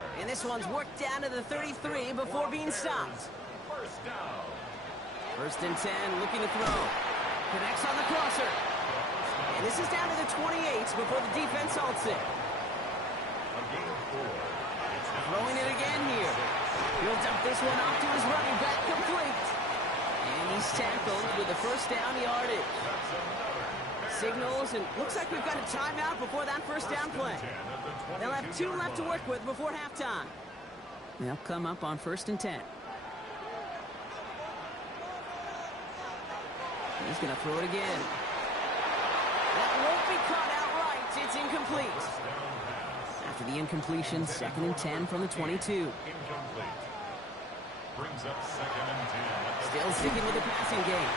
And this one's worked down to the 33 before being stopped. First down. First and 10, looking to throw. Connects on the crosser. And this is down to the 28 before the defense halts it. Throwing it again here. He'll dump this one off to his running back, complete. And he's tackled with the first down yardage. Signals, and looks like we've got a timeout before that first down play. They'll have 2 left to work with before halftime. They'll come up on first and 10. He's going to throw it again. That won't be caught outright. It's incomplete. After the incompletion, second and 10 from the 22. Brings up second and 10. Still sticking with the passing game.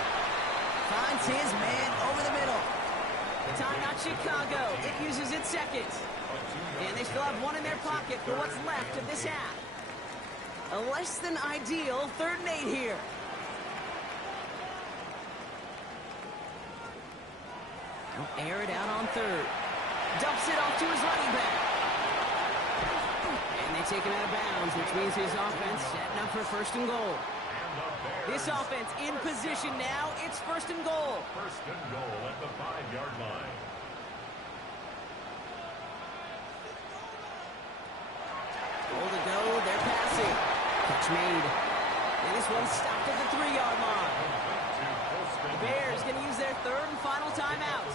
Finds his man over the middle. Timeout Chicago. It uses its second. And they still have one in their pocket for what's left of this half. A less than ideal 3rd and 8 here. He'll air it out on 3rd. Dumps it off to his running back. And they take him out of bounds, which means his offense setting up for first and goal. This offense in position now. It's first and goal. First and goal at the 5-yard line. Goal to go. They're passing. Catch made. And this one's stopped at the 3-yard line. The Bears going to use their 3rd and final timeout.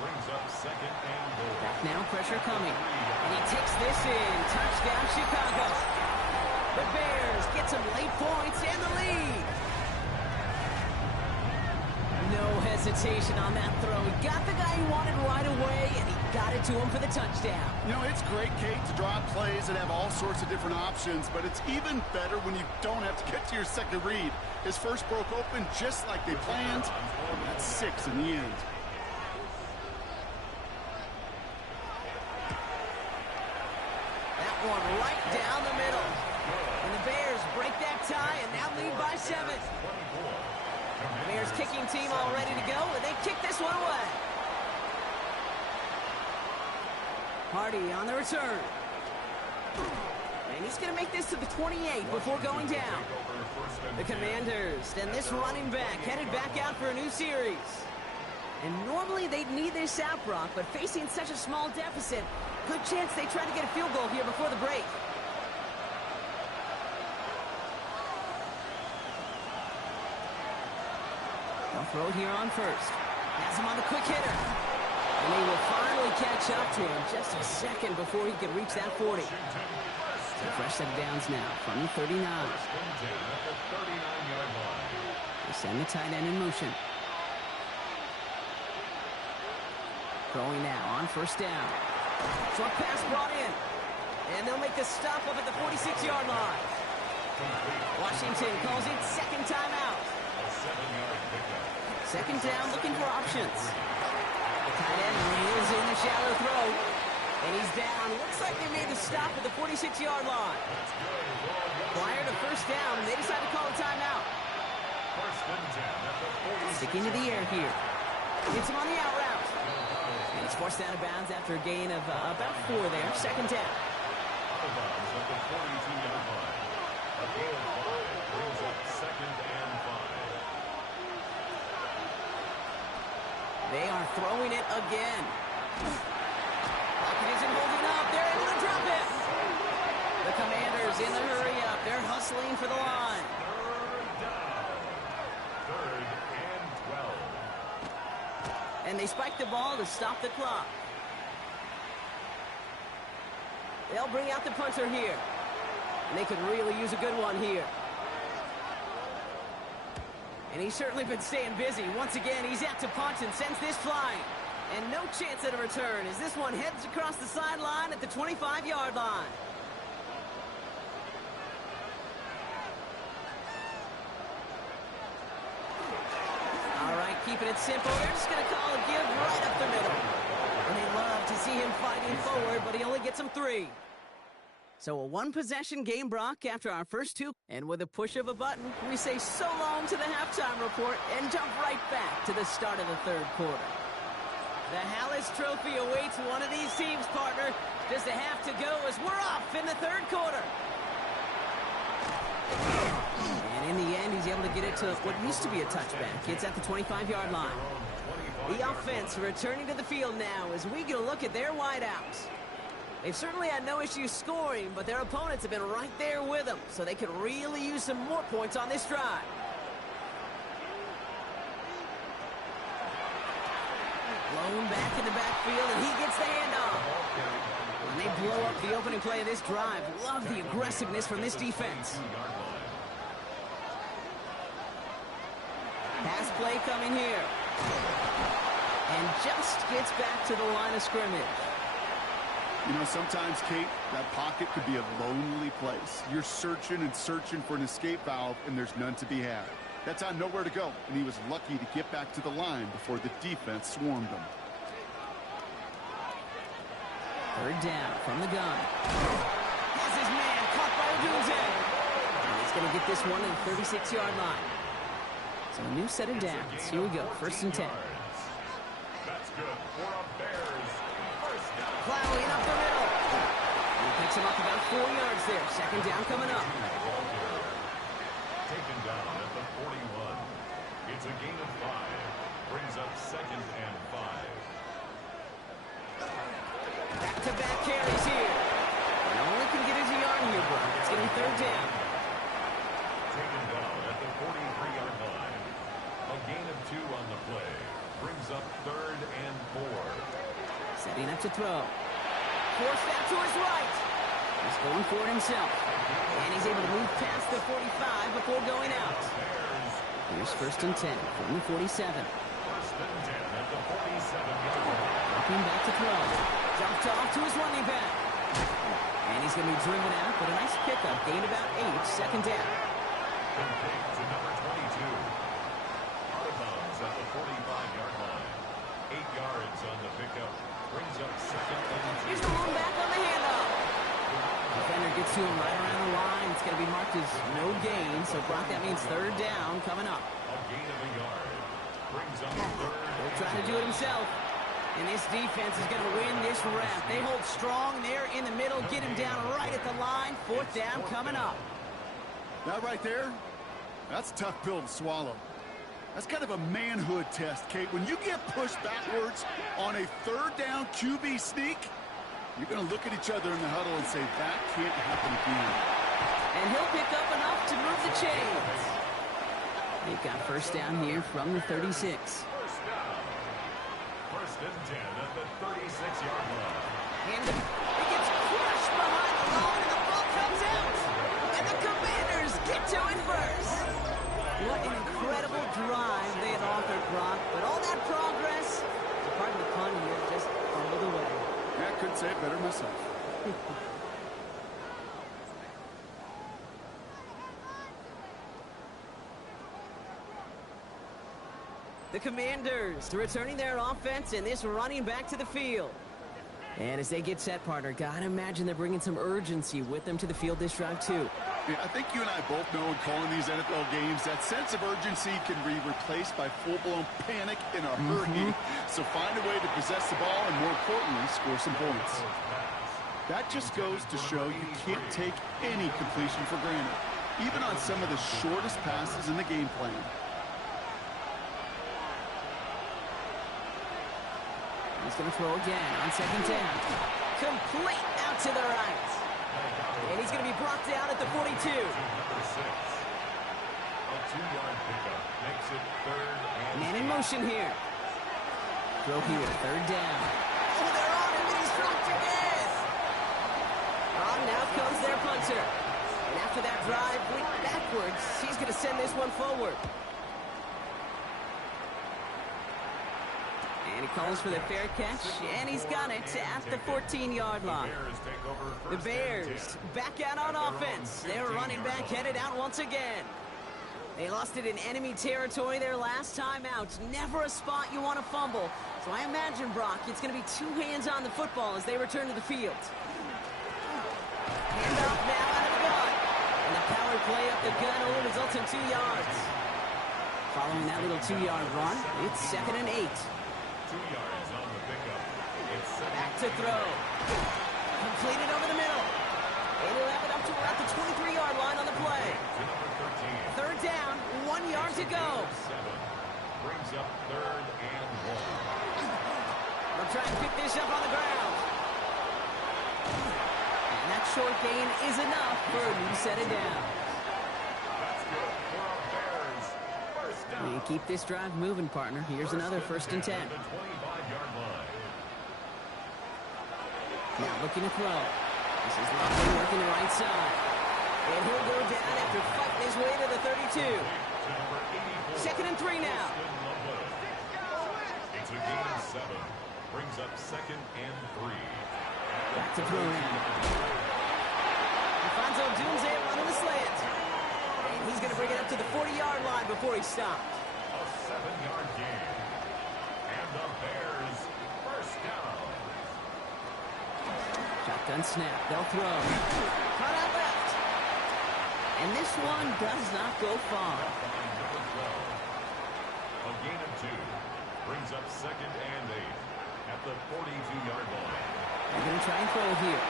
Brings up second and goal. Back now, pressure coming. And he takes this in. Touchdown, Chicago. The Bears get some late points and the lead. No hesitation on that throw. He got the guy he wanted right away, and he got it to him for the touchdown. You know, it's great, Kate, to draw plays and have all sorts of different options, but it's even better when you don't have to get to your second read. His first broke open just like they planned, and that's 6 in the end. That one right down the middle. And the Bears break that tie and now lead by 7. The Bears kicking team all ready to go, and they kick this one away. Hardy on the return. And he's going to make this to the 28 before going down. The Commanders and this running back headed back out for a new series. And normally they'd need this out, Brock, but facing such a small deficit, good chance they try to get a field goal here before the break. They'll throw here on first. Has him on the quick hitter. And they will finally catch up to him just a second before he could reach that 40. So fresh set of downs now from the 39. They send the tight end in motion. Throwing now on first down. Short pass brought in. And they'll make the stop up at the 46-yard line. Washington calls it second timeout. Second down, looking for options. The tight end reels in the shallow throw. And he's down. Looks like they made the stop at the 46-yard line. Prior to first down, they decide to call a timeout. Sticking to the air here. Gets him on the out route. And he's forced out of bounds after a gain of about 4 there. Second down. Out of bounds at the 42-yard line. A gain of 5 brings up second and 5. They are throwing it again. Pocket isn't holding up. They're able to drop it. The Commanders in the hurry up. They're hustling for the line. Third down. Third and 12. And they spike the ball to stop the clock. They'll bring out the punter here. And they could really use a good one here. And he's certainly been staying busy. Once again, he's out to punt and sends this flying. And no chance at a return as this one heads across the sideline at the 25-yard line. All right, keeping it simple. They're just going to call a give right up the middle. And they love to see him fighting forward, but he only gets them 3. So a one-possession game, Brock, after our first 2. And with a push of a button, we say so long to the halftime report and jump right back to the start of the third quarter. The Hallis Trophy awaits one of these teams, partner. Just a half to go as we're off in the third quarter. And in the end, he's able to get it to what used to be a touchback. It's at the 25-yard line. The offense returning to the field now as we get a look at their wideouts. They've certainly had no issues scoring, but their opponents have been right there with them, so they could really use some more points on this drive. Blown back in the backfield, and he gets the handoff. And they blow up the opening play of this drive. Love the aggressiveness from this defense. Pass play coming here. And just gets back to the line of scrimmage. You know, sometimes, Kate, that pocket could be a lonely place. You're searching and searching for an escape valve, and there's none to be had. That time, nowhere to go, and he was lucky to get back to the line before the defense swarmed him. Third down from the gun. Has his man caught by Odunze. And he's going to get this one to the 36-yard line. So a new set of downs. Here we go, 1st and 10. That's good for a Bears first down. Plowing up the middle. He picks him up about 4 yards there. 2nd down coming up. Taken down at the 41. It's a gain of 5. Brings up 2nd and 5. Back-to-back carries here. And only can get his yard here, bro. It's going to be 3rd down. Taken down at the 43-yard line. A gain of 2 on the play. Brings up 3rd and 4. Setting up to throw. Forced out to his right. He's going for it himself. And he's able to move past the 45 before going out. Here's 1st and 10 from the 47. 1st and 10 at the 47-yard line. Looking back to throw. Jumped off to his running back. And he's going to be driven out, but a nice pickup. Gained about 8. 2nd down. Complete to number 22. Out of bounds at the 45-yard line. 8 yards on the pickup. Brings up 2nd and 2. Here's the one back on the handoff. Defender gets to him right around the line. It's going to be marked as no gain. So, Brock, that means 3rd down coming up. A gain of a yard. Brings up 3rd. He'll try to do it himself. And this defense is going to win this rep. They hold strong there in the middle. Get him down right at the line. 4th down coming up. That right there, that's a tough pill to swallow. That's kind of a manhood test, Kate. When you get pushed backwards on a 3rd down QB sneak, you're going to look at each other in the huddle and say, that can't happen again. And he'll pick up enough to move the chains. They've got 1st down here from the 36. First down. 1st and 10 at the 36-yard line. And he gets crushed behind the line, and the ball comes out. And the Commanders get to it first. What an incredible drive they had authored, Brock. But all that progress, pardon the pun here, just fumbled away. Yeah, I couldn't say it better myself. The Commanders returning their offense and this running back to the field. And as they get set, partner, gotta imagine they're bringing some urgency with them to the field this drive, too. Yeah, I think you and I both know in calling these NFL games, that sense of urgency can be replaced by full-blown panic in a hurry. So find a way to possess the ball and, more importantly, score some points. That just goes to show you can't take any completion for granted, even on some of the shortest passes in the game plan. He's going to throw again on 2nd down. Complete out to the right. And he's going to be brought down at the 42. Number 6. A 2-yard pickup makes it 3rd and Man in motion here. Throw here, 3rd down. Oh, they're on him, and he's dropped again. Oh, now comes their punter. And after that drive, went backwards. He's going to send this one forward. And he calls for the fair catch, and he's got it at the 14-yard line. The Bears back out on offense. Their running back headed out once again. They lost it in enemy territory their last time out. Never a spot you want to fumble. So I imagine, Brock, it's going to be 2 hands on the football as they return to the field. Handoff now out of the gun. And the power play up the gun only results in 2 yards. Following that little 2-yard run, it's 2nd and 8. 2 yards on the to throw. Completed over the middle. And he'll have it up to about the 23-yard line on the play. Third down, 1 yard to go. Brings up third and 1. They'll try and pick this up on the ground. And that short gain is enough for a new set of downs. That's good for our Bears. First down. You keep this drive moving, partner. Here's another 1st and 10. The 25-yard line. Now looking to throw. This is Lofton working the right side. And he'll go down after fighting his way to the 32. 2nd and 3 now. It's a gain of 7. Brings up 2nd and 3. Back to throw now. Alfonso Dunze running the slant. And he's going to bring it up to the 40-yard line before he stopped. A 7-yard gain. And the Bears first down. Shotgun snap. They'll throw. Cut out left. And this one does not go far. A gain of 2. Brings up 2nd and 8 at the 42-yard line. They're going to try and throw here.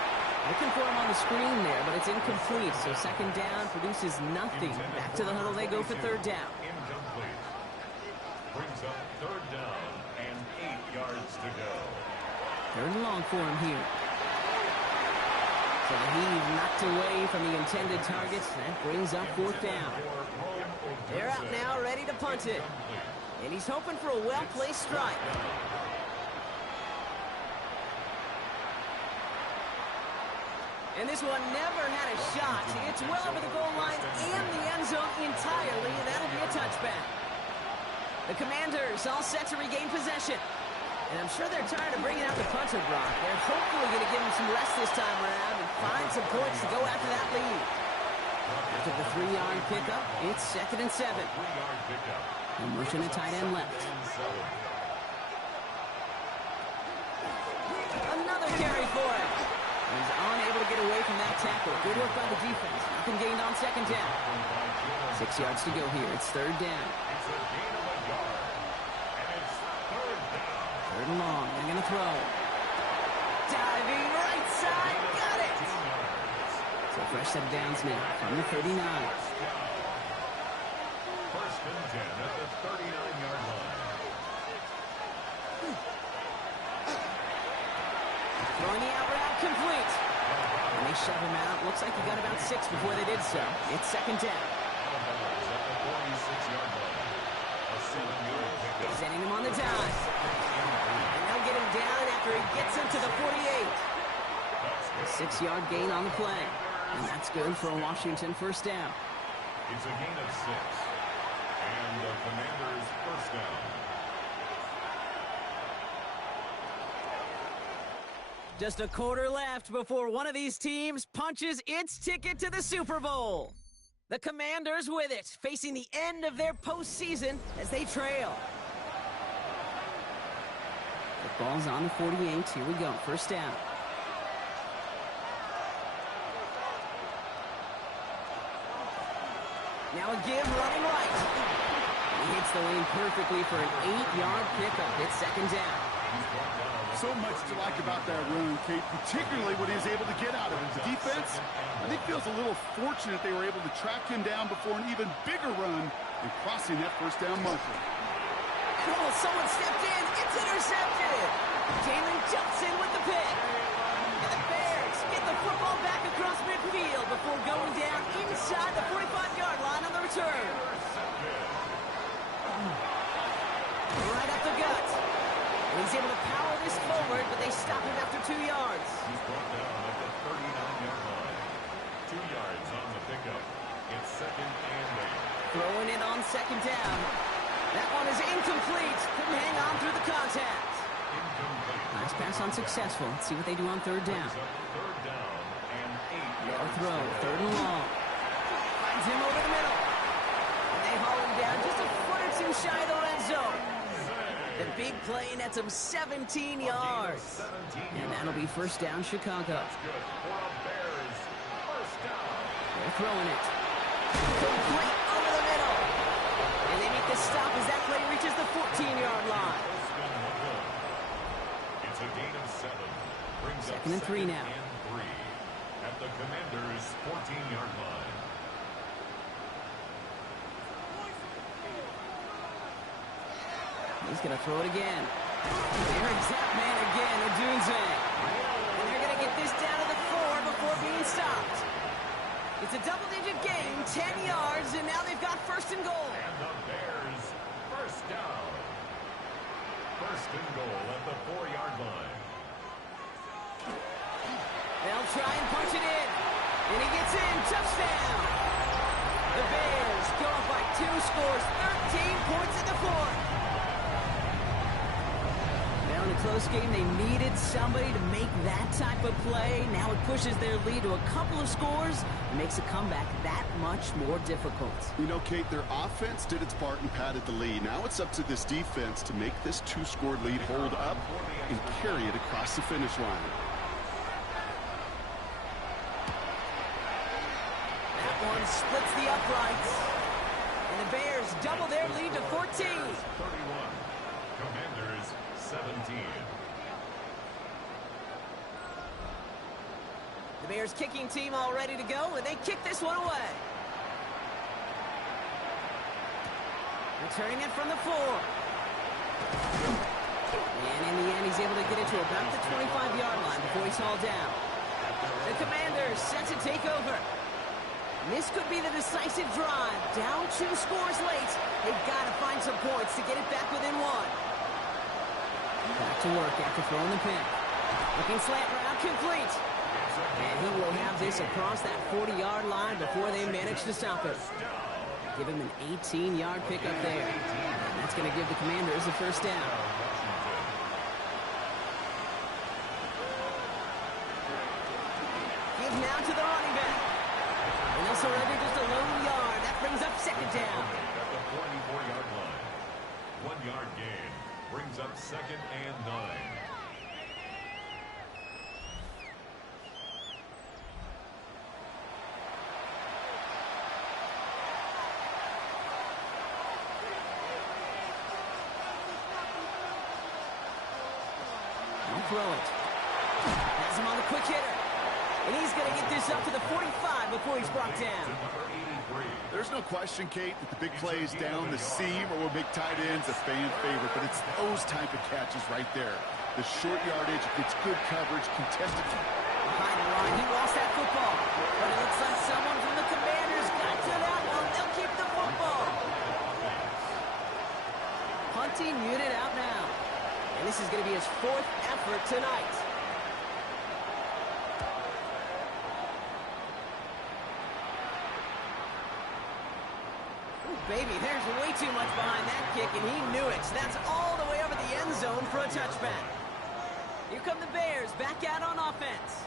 Looking for him on the screen there, but it's incomplete. So 2nd down produces nothing. Back to the huddle they go for 3rd down. Incomplete. Brings up 3rd down and 8 yards to go. 3rd and long for him here. So the heave knocked away from the intended targets. That brings up 4th down. They're out now, ready to punt it. And he's hoping for a well-placed strike. And this one never had a shot. It's well over the goal line and the end zone entirely. That'll be a touchback. The Commanders all set to regain possession. And I'm sure they're tired of bringing out the punter, Brock. They're hopefully going to give him some rest this time around and find some points to go after that lead. After the 3-yard pickup, it's 2nd and 7. 3-yard pickup. And motion a tight end left. Another carry for him. He's unable to get away from that tackle. Good work by the defense. Nothing gained on 2nd down. 6 yards to go here. It's 3rd down. It's a gain of a yard. And it's 3rd down. 3rd and long. They're going to throw. Diving right side. Got it. So fresh set of downs now from the 39. 1st and 10 at the 39-yard line. Throwing the out route complete. And they shove him out. Looks like he got about 6 before they did so. It's 2nd down. At the 46-yard line. A 7-yard pickup. Sending him on the dive. And they'll get him down after he gets into the 48. A 6-yard gain on the play. And that's good for a Washington 1st down. It's a gain of 6. And the Commanders' 1st down. Just a quarter left before one of these teams punches its ticket to the Super Bowl. The Commanders with it, facing the end of their postseason as they trail. The ball's on the 48. Here we go. 1st down. Now a give running right. He hits the lane perfectly for an 8-yard pickup. It's 2nd down. So much to like about that run, Kate, particularly what he was able to get out of it. The defense, I think, feels a little fortunate they were able to track him down before an even bigger run and crossing that 1st down marker. Oh, someone stepped in. It's intercepted. Jalen jumps in with the pick. And the Bears get the football back across midfield before going down inside the 45-yard line on the return. Right up the gut. And he's able to power this forward, but they stop him after 2 yards. He's brought down at the 39-yard line. 2 yards on the pickup. It's 2nd and 8. Throwing it on 2nd down. That one is incomplete. Couldn't hang on through the contact. Incomplete. Nice pass unsuccessful. Let's see what they do on 3rd down. 3rd down and 8 They'll yards. throw. 3rd and long. Finds him over the middle. And they haul him down just a foot or 2 shy of the red zone. The big play nets him 17 yards. And that'll be 1st down Chicago. That's good for a Bears. 1st down. They're throwing it. Complete over the middle. And they make the stop as that play reaches the 14-yard line. It's a gain of 7. Second and 3 now. At the Commanders' 14-yard line. He's going to throw it again. There's that man again, Odunze. And they're going to get this down to the 4 before being stopped. It's a double-digit gain, 10 yards, and now they've got first and goal. And the Bears, first down. First and goal at the 4-yard line. They'll try and punch it in. And he gets in. Touchdown. The Bears go up by 2 scores, 13 points in the 4th. Well, in a close game, they needed somebody to make that type of play. Now it pushes their lead to a couple of scores and makes a comeback that much more difficult. You know, Kate, their offense did its part and padded the lead. Now it's up to this defense to make this 2-score lead hold up and carry it across the finish line. One splits the uprights. And the Bears double their lead to 14. 31. Commanders 17. The Bears kicking team all ready to go, and they kick this one away. Returning it from the 4. And in the end, he's able to get it to about the 25-yard line before he's hauled down. The Commanders set to take over. This could be the decisive drive. Down 2 scores late. They've got to find some points to get it back within 1. Back to work after throwing the pin. Looking slant route complete. And he will have this across that 40-yard line before they manage to stop it. Give him an 18-yard pickup there. And that's going to give the Commanders a first down. Give now to the running back. And they'll surrender just a lone yard. That brings up second down. At the 44-yard line. 1-yard gain brings up second and 9. I'll throw it. Has him on the quick hitter. And he's going to get this up to the 45 before he's brought down. There's no question, Kate, that the big plays down the seam or will make tight ends a fan favorite, but it's those type of catches right there. The short yardage, it's good coverage, contested. Behind the line, he lost that football. But it looks like someone from the Commanders got to that one. They'll keep the football. Punting unit out now. And this is going to be his 4th effort tonight. Baby, there's way too much behind that kick, and he knew it. So that's all the way over the end zone for a touchback. Here come the Bears back out on offense.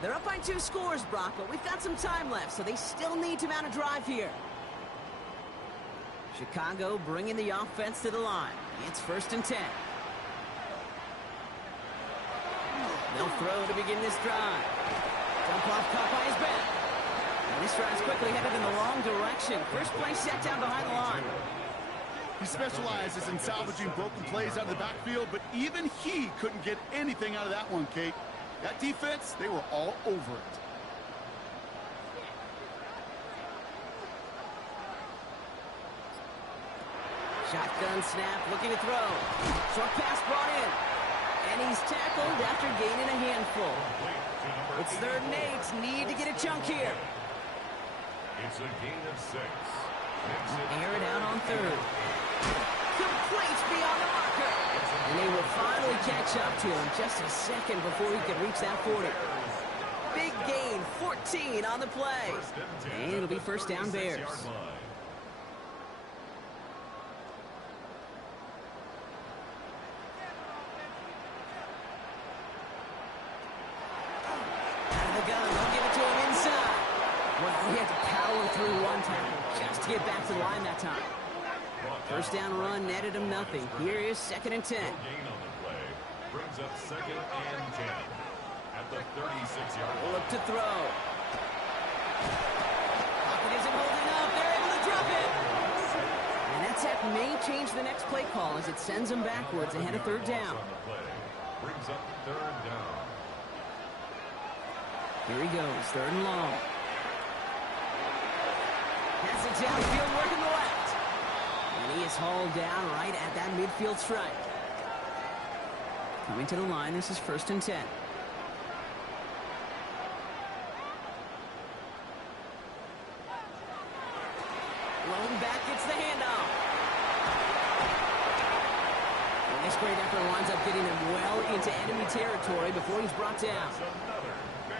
They're up by 2 scores, Brock, but we've got some time left, so they still need to mount a drive here. Chicago bringing the offense to the line. It's first and 10. They'll throw to begin this drive. Jump off caught by his back. And this drive's quickly headed in the wrong direction. First play set down behind the line. He specializes in salvaging broken plays out of the backfield, but even he couldn't get anything out of that one, Kate. That defense, they were all over it. Shotgun snap, looking to throw. Short pass brought in. And he's tackled after gaining a handful. It's 3rd and 8. Need to get a chunk here. It's a gain of 6. Air it out on 3rd. Complete beyond the marker. And they will finally catch up to him just a second before he could reach that 40. Big gain, 14 on the play. And it'll be first down Bears. Well, he had to power through one tackle just to get back to the line that time. First down run netted him nothing. Here is second and 10. Gain on the play brings up second and 10 at the 36-yard line. Look to throw. Pocket isn't holding up. They're able to drop it. And that sack may change the next play call as it sends them backwards ahead of 3rd down. Brings up 3rd down. Here he goes, 3rd and long. Has it downfield, working the left. And he is hauled down right at that midfield stripe. Coming to the line, this is 1st and 10. Rolling back, gets the handoff. And this great effort winds up getting him well into enemy territory before he's brought down.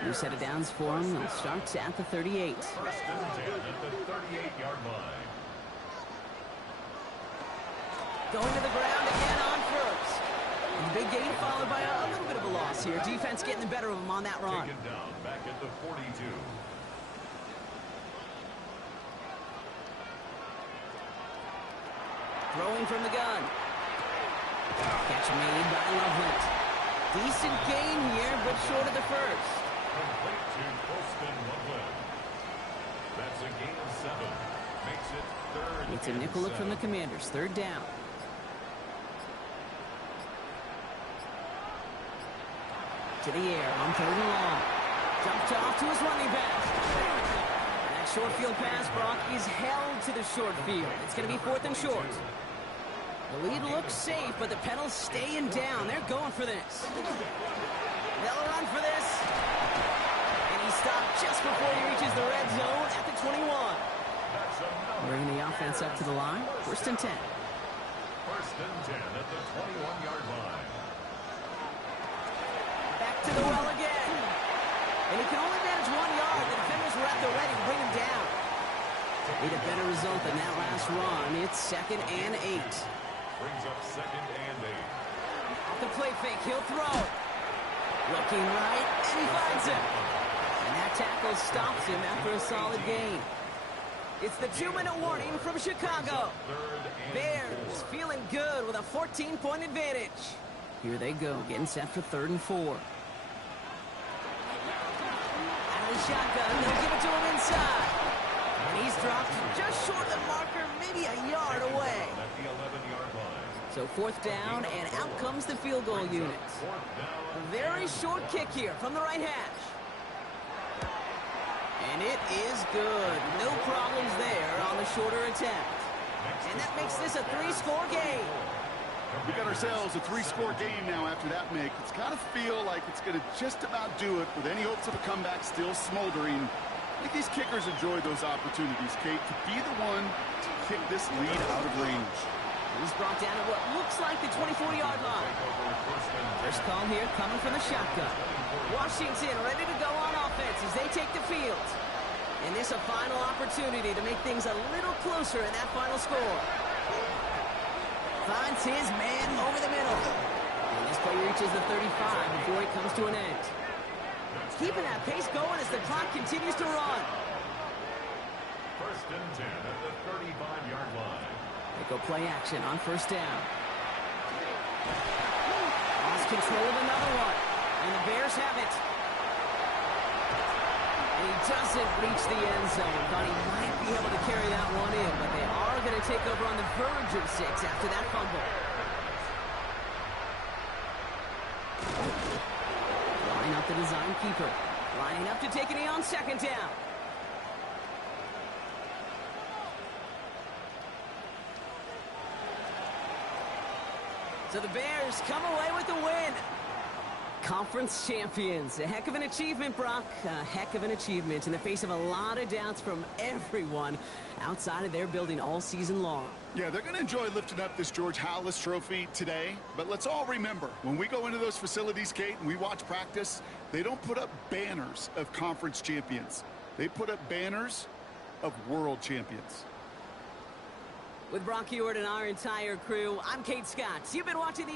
New set of downs for him. They'll start at the 38. 1st and 10 at the 38-yard line. Going to the ground again on 1st. And the big gain followed by a little bit of a loss here. Defense getting the better of him on that run. Taken down back at the 42. Throwing from the gun. Catch made by Loveland. Decent gain here, but short of the 1st. Complete to Colston Loveland. That's a gain of 7. Makes it 3rd. It's a nickel look from the Commanders. 3rd down. To the air on 3rd and long. Dumped off to his running back. And that short field pass, Brock, is held to the short field. It's going to be 4th and short. The lead looks safe, but the pedals staying down. They're going for this. They'll run for this. And he stopped just before he reaches the red zone at the 21. Bringing the offense up to the line. 1st and 10. 1st and 10 at the 21-yard line. Back to the well again. And he can only manage 1 yard. The defenders were at the ready to bring him down. Need a better result than that last run. It's 2nd and 8. Brings up 2nd and 8. Off the play fake, he'll throw. Looking right, and he finds him. And that tackle stops him after a solid gain. It's the 2-minute warning from Chicago. Bears feeling good with a 14-point advantage. Here they go, getting set for 3rd and 4. Out of the shotgun, they'll give it to him inside. And he's dropped just short of the marker, maybe a yard away. At the 11-yard line. So 4th down, and out comes the field goal unit. A very short kick here from the right hash. And it is good. No problems there on the shorter attempt. And that makes this a 3-score game. We got ourselves a 3-score game now after that make. It's got to feel like it's going to just about do it with any hopes of a comeback still smoldering. I think these kickers enjoy those opportunities, Kate, to be the one to kick this lead out of range. He's brought down at what looks like the 24-yard line. First call here coming from the shotgun. Washington ready to go on offense as they take the field. And this a final opportunity to make things a little closer in that final score. Finds his man over the middle. And this play reaches the 35 before it comes to an end. Keeping that pace going as the clock continues to run. 1st and 10 at the 35-yard line. They go play action on 1st down. Lost control of another one. And the Bears have it. And he doesn't reach the end zone. Thought he might be able to carry that one in, but they are going to take over on the verge of 6 after that fumble. Line up the design keeper. Lining up to take a knee on 2nd down. So the Bears come away with the win. Conference champions. A heck of an achievement, Brock. A heck of an achievement in the face of a lot of doubts from everyone outside of their building all season long. Yeah, they're going to enjoy lifting up this George Halas trophy today. But let's all remember, when we go into those facilities, Kate, and we watch practice, they don't put up banners of conference champions. They put up banners of world champions. With Brock Huard and our entire crew, I'm Kate Scott. You've been watching the